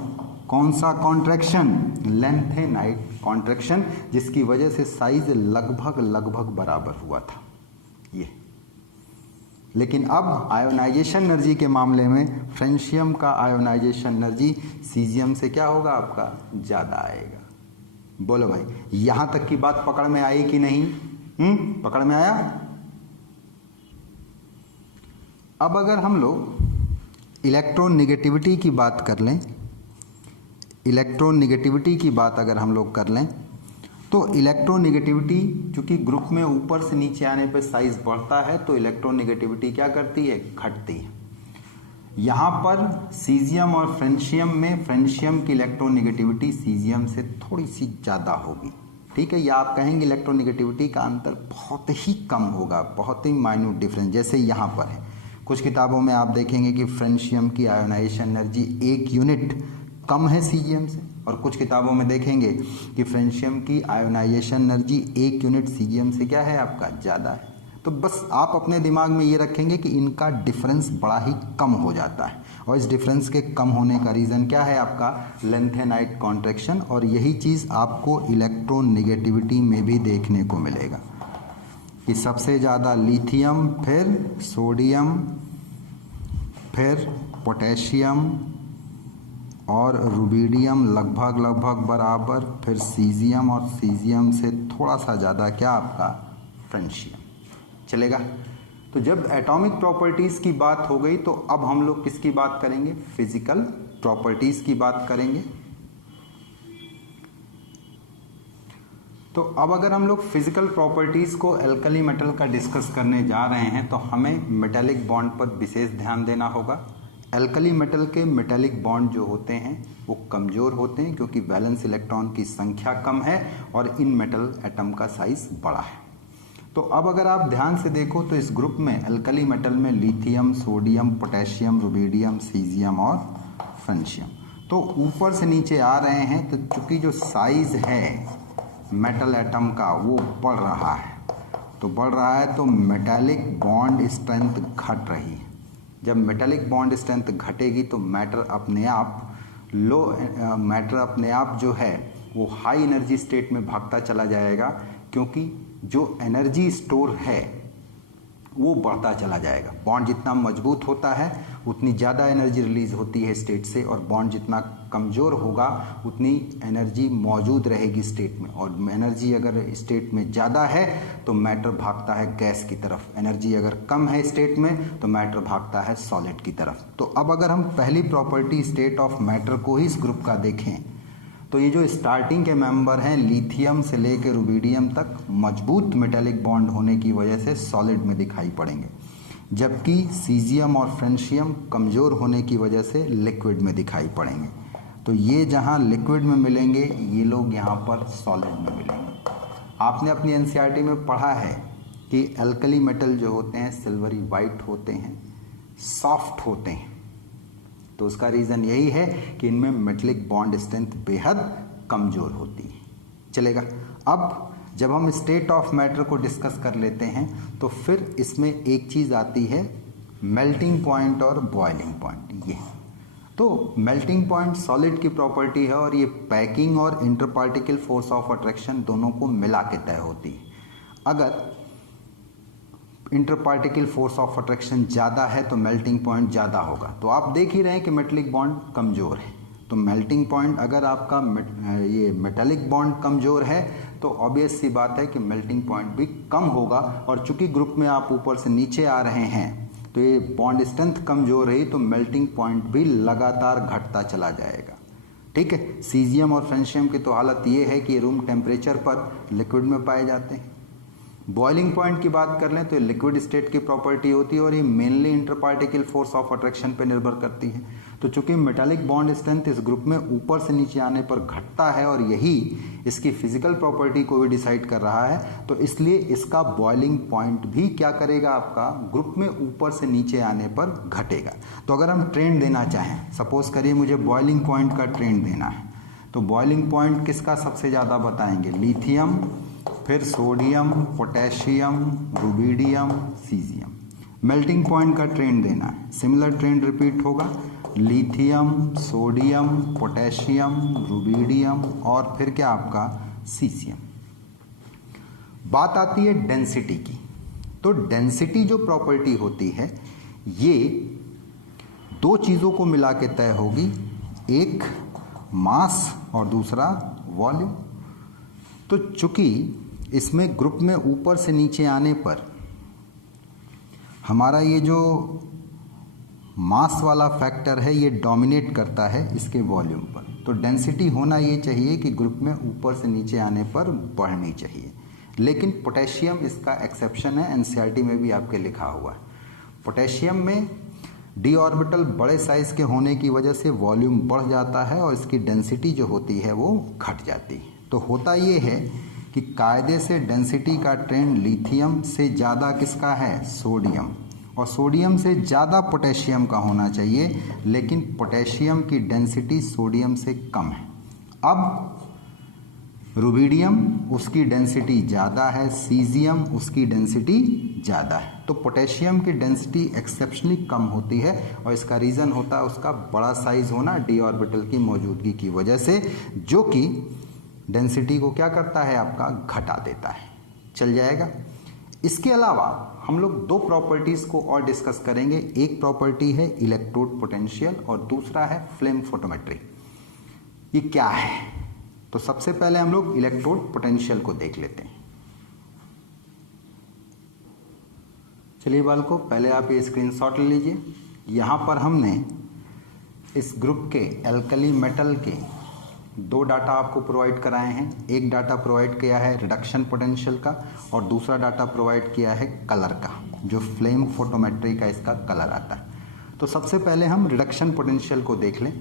कौन सा कॉन्ट्रैक्शन, लेंथेनाइट कॉन्ट्रैक्शन, जिसकी वजह से साइज लगभग बराबर हुआ था ये। लेकिन अब आयोनाइजेशन एनर्जी के मामले में फ्रेंशियम का आयोनाइजेशन एनर्जी सीजियम से क्या होगा आपका, ज़्यादा आएगा। बोलो भाई, यहां तक की बात पकड़ में आई कि नहीं? पकड़ में आया? अब अगर हम लोग इलेक्ट्रॉन नेगेटिविटी की बात कर लें, इलेक्ट्रॉन नेगेटिविटी की बात अगर हम लोग कर लें तो इलेक्ट्रॉन नेगेटिविटी चूंकि ग्रुप में ऊपर से नीचे आने पर साइज बढ़ता है, तो इलेक्ट्रॉन नेगेटिविटी क्या करती है, घटती है। यहाँ पर सीजियम और फ्रेंशियम में फ्रेंशियम की इलेक्ट्रॉन नेगेटिविटी सीजियम से थोड़ी सी ज़्यादा होगी, ठीक है। या आप कहेंगे इलेक्ट्रॉन नेगेटिविटी का अंतर बहुत ही कम होगा, बहुत ही माइन्यूट डिफरेंस, जैसे यहाँ पर है। कुछ किताबों में आप देखेंगे कि फ्रेंशियम की आयोनाइजेशन एनर्जी 1 यूनिट कम है सीजियम से, और कुछ किताबों में देखेंगे कि फ्रेंशियम की आयोनाइजेशन एनर्जी 1 यूनिट सीजियम से क्या है आपका, ज़्यादा है। तो बस आप अपने दिमाग में ये रखेंगे कि इनका डिफरेंस बड़ा ही कम हो जाता है, और इस डिफरेंस के कम होने का रीज़न क्या है आपका, लेंथेनाइट कॉन्ट्रैक्शन। और यही चीज़ आपको इलेक्ट्रॉन नेगेटिविटी में भी देखने को मिलेगा कि सबसे ज़्यादा लिथियम, फिर सोडियम, फिर पोटेशियम और रुबिडियम लगभग बराबर, फिर सीजियम, और सीजियम से थोड़ा सा ज़्यादा क्या आपका, फ्रेंशियम। चलेगा? तो जब एटॉमिक प्रॉपर्टीज़ की बात हो गई तो अब हम लोग किसकी बात करेंगे, फिजिकल प्रॉपर्टीज़ की बात करेंगे। तो अब अगर हम लोग फिजिकल प्रॉपर्टीज़ को एल्कली मेटल का डिस्कस करने जा रहे हैं तो हमें मेटालिक बॉन्ड पर विशेष ध्यान देना होगा। एल्कली मेटल के मेटेलिक बॉन्ड जो होते हैं वो कमज़ोर होते हैं क्योंकि वैलेंस इलेक्ट्रॉन की संख्या कम है और इन मेटल एटम का साइज बड़ा है। तो अब अगर आप ध्यान से देखो तो इस ग्रुप में एल्कली मेटल में lithium, sodium, potassium, rubidium, caesium और फ्रेंशियम तो ऊपर से नीचे आ रहे हैं। तो चूंकि जो साइज है मेटल एटम का वो बढ़ रहा है, तो बढ़ रहा है तो मेटेलिक बॉन्ड स्ट्रेंथ घट रही है। जब मेटेलिक बॉन्ड स्ट्रेंथ घटेगी तो मैटर अपने आप जो है वो हाई एनर्जी स्टेट में भागता चला जाएगा, क्योंकि जो एनर्जी स्टोर है वो बढ़ता चला जाएगा। बॉन्ड जितना मजबूत होता है उतनी ज़्यादा एनर्जी रिलीज होती है स्टेट से, और बॉन्ड जितना कमज़ोर होगा उतनी एनर्जी मौजूद रहेगी स्टेट में। और एनर्जी अगर स्टेट में ज़्यादा है तो मैटर भागता है गैस की तरफ, एनर्जी अगर कम है स्टेट में तो मैटर भागता है सॉलिड की तरफ। तो अब अगर हम पहली प्रॉपर्टी स्टेट ऑफ मैटर को ही इस ग्रुप का देखें तो ये जो स्टार्टिंग के मेंबर हैं लिथियम से लेकर रुबिडियम तक मजबूत मेटेलिक बॉन्ड होने की वजह से सॉलिड में दिखाई पड़ेंगे, जबकि सीजियम और फ्रेंशियम कमज़ोर होने की वजह से लिक्विड में दिखाई पड़ेंगे। तो ये जहाँ लिक्विड में मिलेंगे ये लोग यहाँ पर सॉलिड में मिलेंगे। आपने अपनी एनसीईआरटी में पढ़ा है कि एल्कली मेटल जो होते हैं सिल्वरी वाइट होते हैं, सॉफ्ट होते हैं। तो उसका रीज़न यही है कि इनमें मेटेलिक बॉन्ड स्ट्रेंथ बेहद कमज़ोर होती है। चलेगा। अब जब हम स्टेट ऑफ मैटर को डिस्कस कर लेते हैं तो फिर इसमें एक चीज़ आती है मेल्टिंग पॉइंट और बॉइलिंग पॉइंट। ये तो मेल्टिंग पॉइंट सॉलिड की प्रॉपर्टी है और ये पैकिंग और इंटरपार्टिकल फोर्स ऑफ अट्रैक्शन दोनों को मिला के तय होती है। अगर इंटरपार्टिकल फोर्स ऑफ अट्रैक्शन ज़्यादा है तो मेल्टिंग पॉइंट ज़्यादा होगा। तो आप देख ही रहे हैं कि मेटेलिक बॉन्ड कमज़ोर है, तो मेल्टिंग पॉइंट अगर आपका ये मेटेलिक बॉन्ड कमज़ोर है तो ऑब्वियस सी बात है कि मेल्टिंग पॉइंट भी कम होगा। और चूंकि ग्रुप में आप ऊपर से नीचे आ रहे हैं तो ये बॉन्ड स्ट्रेंथ कमज़ोर रही तो मेल्टिंग पॉइंट भी लगातार घटता चला जाएगा। ठीक है। सीजियम और फ्रेंशियम की तो हालत ये है कि रूम टेम्परेचर पर लिक्विड में पाए जाते हैं। बॉइलिंग पॉइंट की बात कर लें तो ये लिक्विड स्टेट की प्रॉपर्टी होती है और ये मेनली इंटरपार्टिकल फोर्स ऑफ अट्रैक्शन पर निर्भर करती है। तो चूंकि मेटालिक बॉन्ड स्ट्रेंथ इस ग्रुप में ऊपर से नीचे आने पर घटता है और यही इसकी फिजिकल प्रॉपर्टी को भी डिसाइड कर रहा है, तो इसलिए इसका बॉइलिंग पॉइंट भी क्या करेगा, आपका ग्रुप में ऊपर से नीचे आने पर घटेगा। तो अगर हम ट्रेंड देना चाहें, सपोज करिए मुझे बॉइलिंग पॉइंट का ट्रेंड देना है, तो बॉइलिंग पॉइंट किसका सबसे ज़्यादा बताएंगे, लिथियम, फिर sodium, potassium, rubidium, caesium. Melting point का ट्रेंड देना है, सिमिलर ट्रेंड रिपीट होगा, लिथियम, सोडियम, पोटेशियम, रुबिडियम और फिर क्या आपका सीजियम। बात आती है डेंसिटी की। तो डेंसिटी जो प्रॉपर्टी होती है ये दो चीज़ों को मिला के तय होगी, एक मास और दूसरा वॉल्यूम। तो चूंकि इसमें ग्रुप में ऊपर से नीचे आने पर हमारा ये जो मास वाला फैक्टर है ये डोमिनेट करता है इसके वॉल्यूम पर, तो डेंसिटी होना ये चाहिए कि ग्रुप में ऊपर से नीचे आने पर बढ़नी चाहिए। लेकिन पोटेशियम इसका एक्सेप्शन है, एनसीईआरटी में भी आपके लिखा हुआ है। पोटेशियम में डी ऑर्बिटल बड़े साइज के होने की वजह से वॉल्यूम बढ़ जाता है और इसकी डेंसिटी जो होती है वो घट जाती है। तो होता ये है कि कायदे से डेंसिटी का ट्रेंड लिथियम से ज़्यादा किसका है, सोडियम, और सोडियम से ज़्यादा पोटेशियम का होना चाहिए, लेकिन पोटेशियम की डेंसिटी सोडियम से कम है। अब रुबिडियम उसकी डेंसिटी ज़्यादा है, सीजियम उसकी डेंसिटी ज़्यादा है। तो पोटेशियम की डेंसिटी एक्सेप्शनली कम होती है और इसका रीज़न होता है उसका बड़ा साइज होना डी ऑर्बिटल की मौजूदगी की वजह से, जो कि डेंसिटी को क्या करता है, आपका घटा देता है। चल जाएगा। इसके अलावा हम लोग दो प्रॉपर्टीज़ को और डिस्कस करेंगे। एक प्रॉपर्टी है इलेक्ट्रोड पोटेंशियल और दूसरा है फ्लेम फोटोमेट्री। ये क्या है, तो सबसे पहले हम लोग इलेक्ट्रोड पोटेंशियल को देख लेते हैं। चलिए बालको, पहले आप ये स्क्रीनशॉट ले लीजिए। यहाँ पर हमने इस ग्रुप के एल्कली मेटल के दो डाटा आपको प्रोवाइड कराए हैं। एक डाटा प्रोवाइड किया है रिडक्शन पोटेंशियल का और दूसरा डाटा प्रोवाइड किया है कलर का, जो फ्लेम फोटोमेट्री का इसका कलर आता है। तो सबसे पहले हम रिडक्शन पोटेंशियल को देख लें।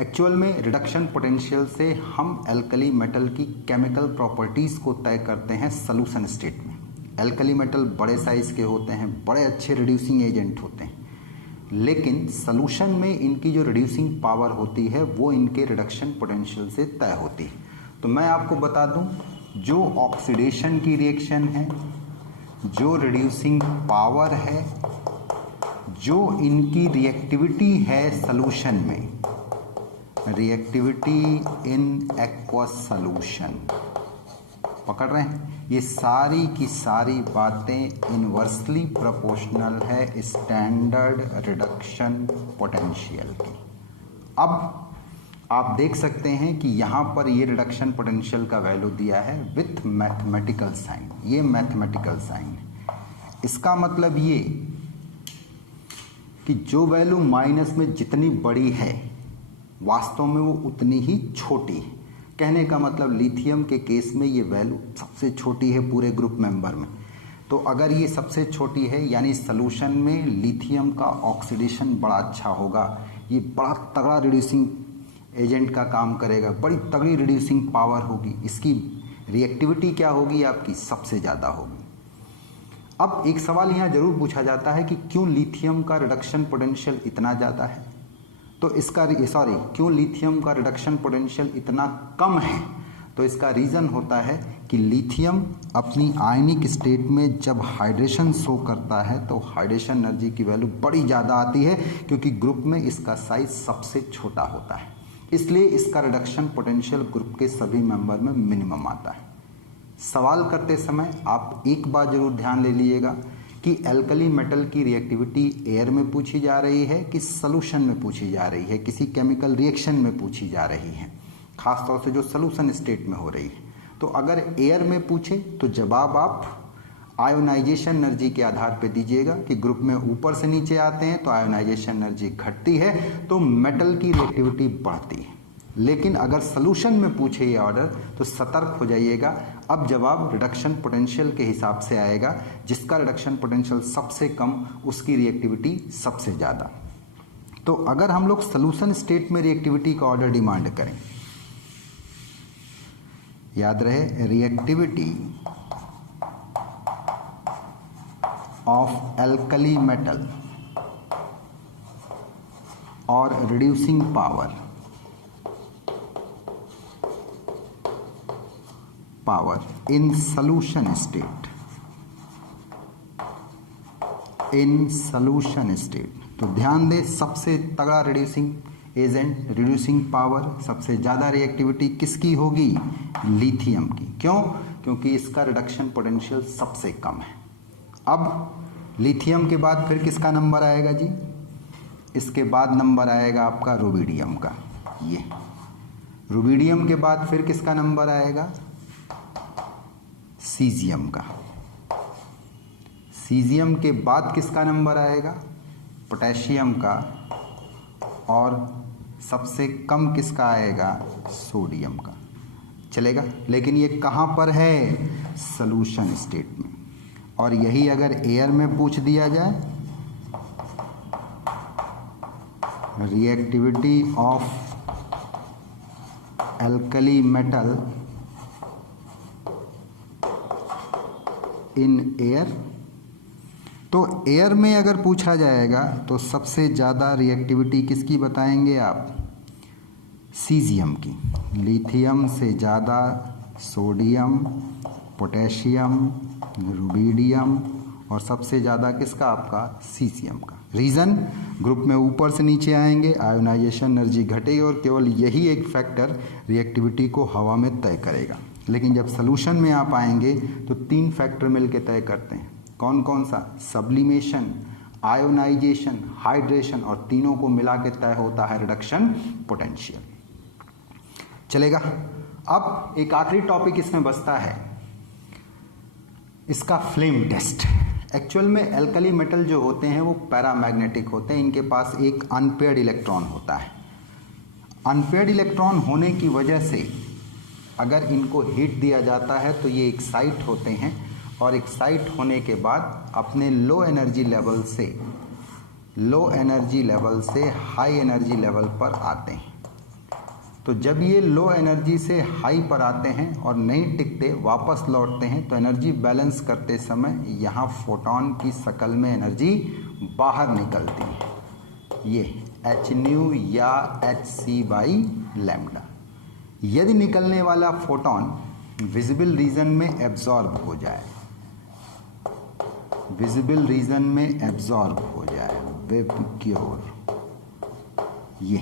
एक्चुअल में रिडक्शन पोटेंशियल से हम एल्कली मेटल की केमिकल प्रॉपर्टीज़ को तय करते हैं सॉल्यूशन स्टेट में। एल्कली मेटल बड़े साइज़ के होते हैं, बड़े अच्छे रिड्यूसिंग एजेंट होते हैं, लेकिन सॉल्यूशन में इनकी जो रिड्यूसिंग पावर होती है वो इनके रिडक्शन पोटेंशियल से तय होती है। तो मैं आपको बता दूं, जो ऑक्सीडेशन की रिएक्शन है, जो रिड्यूसिंग पावर है, जो इनकी रिएक्टिविटी है सॉल्यूशन में, रिएक्टिविटी इन एक्वस सॉल्यूशन, पकड़ रहे हैं, ये सारी की सारी बातें इनवर्सली प्रोपोर्शनल है स्टैंडर्ड रिडक्शन पोटेंशियल की। अब आप देख सकते हैं कि यहाँ पर ये रिडक्शन पोटेंशियल का वैल्यू दिया है विथ मैथमेटिकल साइन। ये मैथमेटिकल साइन है, इसका मतलब ये कि जो वैल्यू माइनस में जितनी बड़ी है वास्तव में वो उतनी ही छोटी है। कहने का मतलब लिथियम के केस में ये वैल्यू सबसे छोटी है पूरे ग्रुप मेंबर में। तो अगर ये सबसे छोटी है यानी सॉल्यूशन में लिथियम का ऑक्सीडेशन बड़ा अच्छा होगा, ये बड़ा तगड़ा रिड्यूसिंग एजेंट का काम करेगा, बड़ी तगड़ी रिड्यूसिंग पावर होगी, इसकी रिएक्टिविटी क्या होगी आपकी, सबसे ज़्यादा होगी। अब एक सवाल यहाँ जरूर पूछा जाता है कि क्यों लिथियम का रिडक्शन पोटेंशियल इतना ज़्यादा है, तो इसका क्यों लिथियम का रिडक्शन पोटेंशियल इतना कम है। तो इसका रीज़न होता है कि लिथियम अपनी आयनिक स्टेट में जब हाइड्रेशन शो करता है तो हाइड्रेशन एनर्जी की वैल्यू बड़ी ज़्यादा आती है, क्योंकि ग्रुप में इसका साइज सबसे छोटा होता है, इसलिए इसका रिडक्शन पोटेंशियल ग्रुप के सभी मेंबर में मिनिमम आता है। सवाल करते समय आप एक बात जरूर ध्यान ले लीजिएगा कि एल्कली मेटल की रिएक्टिविटी एयर में पूछी जा रही है कि सॉल्यूशन में पूछी जा रही है, किसी केमिकल रिएक्शन में पूछी जा रही है, खासतौर से जो सॉल्यूशन स्टेट में हो रही है। तो अगर एयर में पूछे तो जवाब आप आयोनाइजेशन एनर्जी के आधार पर दीजिएगा कि ग्रुप में ऊपर से नीचे आते हैं तो आयोनाइजेशन एनर्जी घटती है तो मेटल की रिएक्टिविटी बढ़ती है। लेकिन अगर सॉल्यूशन में पूछे ये ऑर्डर तो सतर्क हो जाइएगा, अब जवाब रिडक्शन पोटेंशियल के हिसाब से आएगा, जिसका रिडक्शन पोटेंशियल सबसे कम उसकी रिएक्टिविटी सबसे ज़्यादा। तो अगर हम लोग सॉल्यूशन स्टेट में रिएक्टिविटी का ऑर्डर डिमांड करें, याद रहे रिएक्टिविटी ऑफ एल्कली मेटल और reducing power in solution state। तो ध्यान दें, सबसे तगड़ा रिड्यूसिंग एजेंट, रिड्यूसिंग पावर, सबसे ज़्यादा रिएक्टिविटी किसकी होगी, लिथियम की। क्यों? क्योंकि इसका रिडक्शन पोटेंशियल सबसे कम है। अब लिथियम के बाद फिर किसका नंबर आएगा जी, इसके बाद नंबर आएगा आपका रुबिडियम का। ये रुबिडियम के बाद फिर किसका नंबर आएगा, सीजियम का। सीजियम के बाद किसका नंबर आएगा, पोटेशियम का, और सबसे कम किसका आएगा, सोडियम का। चलेगा, लेकिन ये कहाँ पर है, सॉल्यूशन स्टेट में। और यही अगर एयर में पूछ दिया जाए, reactivity of alkali metal in air, तो एयर में अगर पूछा जाएगा तो सबसे ज़्यादा रिएक्टिविटी किसकी बताएंगे आप, सीजियम की। लिथियम से ज़्यादा सोडियम, पोटेशियम, रुबिडियम, और सबसे ज़्यादा किसका आपका, सीजियम का। रीज़न, ग्रुप में ऊपर से नीचे आएंगे, आयोनाइजेशन एनर्जी घटेगी और केवल यही एक फैक्टर रिएक्टिविटी को हवा में तय करेगा। लेकिन जब सॉल्यूशन में आप आएंगे तो 3 फैक्टर मिलकर तय करते हैं। कौन कौन सा, सब्लिमेशन, आयोनाइजेशन, हाइड्रेशन, और तीनों को मिला के तय होता है रिडक्शन पोटेंशियल। चलेगा। अब एक आखिरी टॉपिक इसमें बचता है, इसका फ्लेम टेस्ट। एक्चुअल में एल्कली मेटल जो होते हैं वो पैरामैग्नेटिक होते हैं, इनके पास एक अनपेयर्ड इलेक्ट्रॉन होता है। अनपेयर्ड इलेक्ट्रॉन होने की वजह से अगर इनको हीट दिया जाता है तो ये एक्साइट होते हैं, और एक्साइट होने के बाद अपने लो एनर्जी लेवल से लो एनर्जी लेवल से हाई एनर्जी लेवल पर आते हैं। तो जब ये लो एनर्जी से हाई पर आते हैं और नहीं टिकते, वापस लौटते हैं, तो एनर्जी बैलेंस करते समय यहाँ फोटॉन की शक्ल में एनर्जी बाहर निकलती है, ये एच न्यू या एच सी बाई लैम्डा। यदि निकलने वाला फोटॉन विजिबल रीजन में एब्जॉर्ब हो जाए, विजिबल रीजन में एब्जॉर्ब हो जाए, वेबक्योर, ये,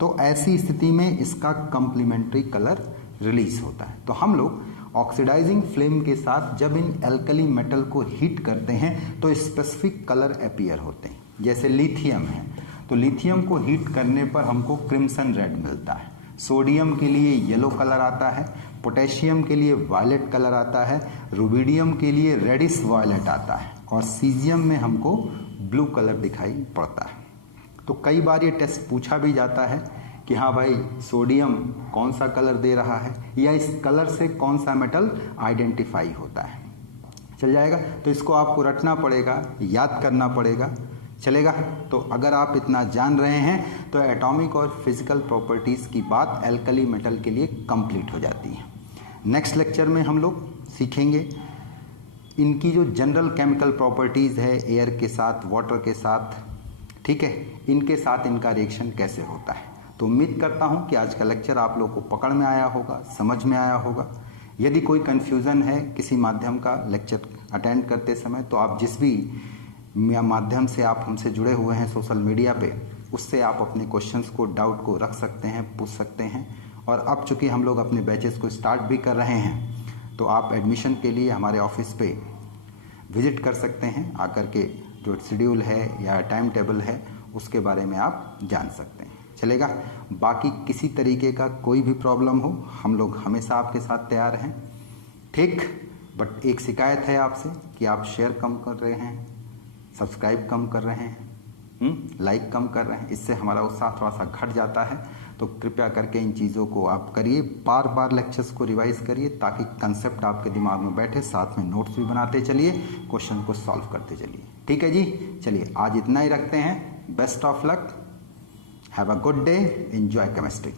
तो ऐसी स्थिति में इसका कंप्लीमेंट्री कलर रिलीज होता है। तो हम लोग ऑक्सीडाइजिंग फ्लेम के साथ जब इन एल्कली मेटल को हीट करते हैं तो स्पेसिफिक कलर अपीयर होते हैं। जैसे लिथियम है, तो लिथियम को हीट करने पर हमको क्रिम्सन रेड मिलता है, सोडियम के लिए येलो कलर आता है, पोटेशियम के लिए वायलेट कलर आता है, रुबिडियम के लिए रेडिश वायलेट आता है, और सीजियम में हमको ब्लू कलर दिखाई पड़ता है। तो कई बार ये टेस्ट पूछा भी जाता है कि हाँ भाई, सोडियम कौन सा कलर दे रहा है, या इस कलर से कौन सा मेटल आइडेंटिफाई होता है। चल जाएगा, तो इसको आपको रटना पड़ेगा, याद करना पड़ेगा, चलेगा। तो अगर आप इतना जान रहे हैं तो एटॉमिक और फिजिकल प्रॉपर्टीज़ की बात एल्कली मेटल के लिए कंप्लीट हो जाती है। नेक्स्ट लेक्चर में हम लोग सीखेंगे इनकी जो जनरल केमिकल प्रॉपर्टीज़ है, एयर के साथ, वाटर के साथ, ठीक है, इनके साथ इनका रिएक्शन कैसे होता है। तो उम्मीद करता हूँ कि आज का लेक्चर आप लोगों को पकड़ में आया होगा, समझ में आया होगा। यदि कोई कन्फ्यूज़न है किसी माध्यम का लेक्चर अटेंड करते समय, तो आप जिस भी माध्यम से आप हमसे जुड़े हुए हैं सोशल मीडिया पे, उससे आप अपने क्वेश्चंस को, डाउट को रख सकते हैं, पूछ सकते हैं। और अब चूँकि हम लोग अपने बैचेस को स्टार्ट भी कर रहे हैं, तो आप एडमिशन के लिए हमारे ऑफिस पे विजिट कर सकते हैं। आकर के जो शेड्यूल है या टाइम टेबल है उसके बारे में आप जान सकते हैं, चलेगा। बाकी किसी तरीके का कोई भी प्रॉब्लम हो, हम लोग हमेशा आपके साथ तैयार हैं, ठीक। बट एक शिकायत है आपसे कि आप शेयर कम कर रहे हैं, सब्सक्राइब कम कर रहे हैं, लाइक कम कर रहे हैं, इससे हमारा उत्साह थोड़ा सा घट जाता है। तो कृपया करके इन चीज़ों को आप करिए, बार बार लेक्चर्स को रिवाइज करिए ताकि कंसेप्ट आपके दिमाग में बैठे, साथ में नोट्स भी बनाते चलिए, क्वेश्चन को सॉल्व करते चलिए, ठीक है जी। चलिए आज इतना ही रखते हैं, best of luck, have a good day, enjoy chemistry.